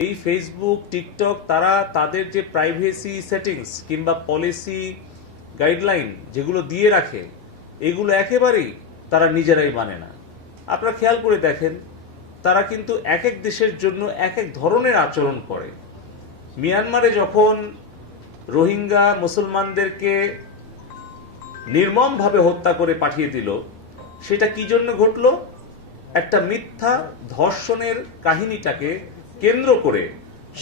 এই Facebook, TikTok তারা তাদের যে প্রাইভেসি সেটিংস কিংবা পলিসি গাইডলাইন যেগুলো দিয়ে রাখে, এগুলো একেবারেই তারা নিজেরাই মানে না। আপনারা খেয়াল করে দেখেন, তারা কিন্তু এক এক দেশের জন্য এক এক ধরনের আচরণ করে। মিয়ানমারে যখন রোহিঙ্গা মুসলমানদেরকে নির্মমভাবে হত্যা করে পাঠিয়ে দিল, সেটা কি জন্য ঘটলো? একটা মিথ্যা ধর্ষণের কাহিনীটাকে কেন্দ্র করে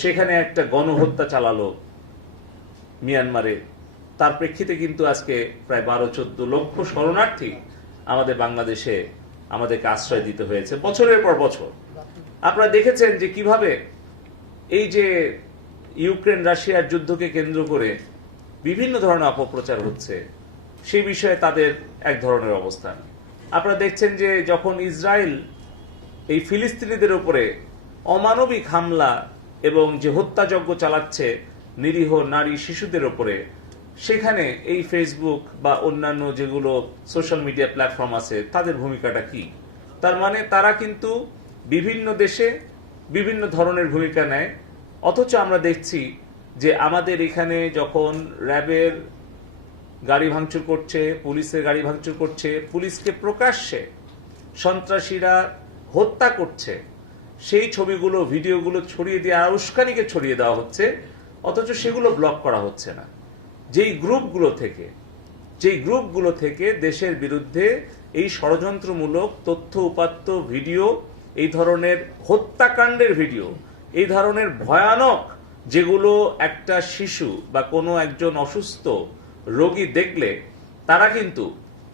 সেখানে একটা গণহত্যা চালালো মিয়ানমারে। তার প্রেক্ষিতে কিন্তু আজকে প্রায় 12-14 লক্ষ শরণার্থী আমাদের বাংলাদেশে আমাদেরকে আশ্রয় দিতে হয়েছে বছরের পর বছর। আপনারা দেখেছেন যে কিভাবে এই যে ইউক্রেন রাশিয়ার যুদ্ধকে কেন্দ্র করে বিভিন্ন ধরনের অপপ্রচার হচ্ছে, সেই বিষয়ে তাদের এক ধরনের অবস্থান। আপনারা দেখছেন যে যখন ইসরায়েল এই ফিলিস্তিনিদের উপরে অমানবিক হামলা এবং যে হত্যাযজ্ঞ চালাচ্ছে নিরীহ নারী শিশুদের উপরে, সেখানে এই ফেসবুক বা অন্যান্য যেগুলো সোশ্যাল মিডিয়া প্ল্যাটফর্ম আছে তাদের ভূমিকাটা কি? তার মানে তারা কিন্তু বিভিন্ন দেশে বিভিন্ন ধরনের ভূমিকা নেয়। অথচ আমরা দেখছি যে আমাদের এখানে যখন র্যাবের গাড়ি ভাঙচুর করছে, পুলিশের গাড়ি ভাঙচুর করছে, পুলিশকে প্রকাশ্যে সন্ত্রাসীরা হত্যা করছে, সেই ছবিগুলো ভিডিওগুলো ছড়িয়ে দিয়ে আর উস্কানিকে ছড়িয়ে দেওয়া হচ্ছে, অথচ সেগুলো ব্লক করা হচ্ছে না। যেই গ্রুপগুলো থেকে দেশের বিরুদ্ধে এই ষড়যন্ত্রমূলক তথ্য উপাত্ত ভিডিও, এই ধরনের হত্যাকাণ্ডের ভিডিও, এই ধরনের ভয়ানক যেগুলো একটা শিশু বা কোনো একজন অসুস্থ রোগী দেখলে তারা কিন্তু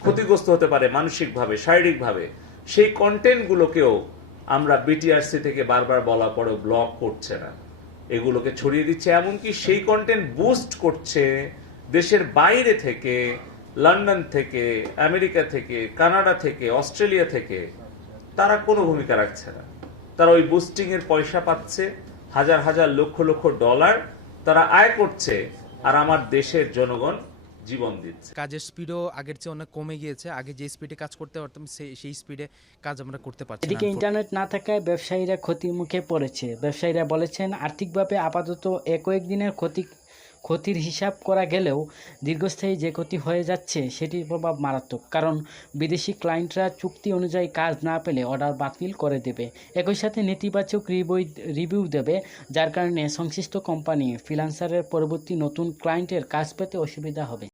ক্ষতিগ্রস্ত হতে পারে মানসিকভাবে, শারীরিকভাবে, সেই কন্টেন্টগুলোকেও আমরা বিটিআরসি থেকে বারবার বলা পরেও ব্লক করছে না, এগুলোকে ছড়িয়ে দিচ্ছে। এমনকি সেই কন্টেন্ট বুস্ট করছে দেশের বাইরে থেকে, লন্ডন থেকে, আমেরিকা থেকে, কানাডা থেকে, অস্ট্রেলিয়া থেকে। তারা কোনো ভূমিকা রাখছে না। তারা ওই বুস্টিং এর পয়সা পাচ্ছে, হাজার হাজার লক্ষ লক্ষ ডলার তারা আয় করছে, আর আমার দেশের জনগণ জীবন দিচ্ছে। কাজের স্পিডও আগের চেয়ে অনেক কমে গিয়েছে। আগে যে স্পিডে কাজ করতে পারতাম সেই স্পিডে কাজ আমরা করতে পারছি না। এদিকে ইন্টারনেট না থাকায় ব্যবসায়ীরা ক্ষতির মুখে পড়েছে। ব্যবসায়ীরা বলেছেন, আর্থিকভাবে আপাতত কয়েকদিনের ক্ষতির হিসাব করা গেলেও দীর্ঘস্থায়ী যে ক্ষতি হয়ে যাচ্ছে সেটির প্রভাব মারাত্মক। কারণ বিদেশি ক্লায়েন্টরা চুক্তি অনুযায়ী কাজ না পেলে অর্ডার বাতিল করে দেবে, একই সাথে নেতিবাচক রিভিউ দেবে, যার কারণে সংশ্লিষ্ট কোম্পানি ফ্রিল্যান্সারের পরবর্তী নতুন ক্লায়েন্টের কাজ পেতে অসুবিধা হবে।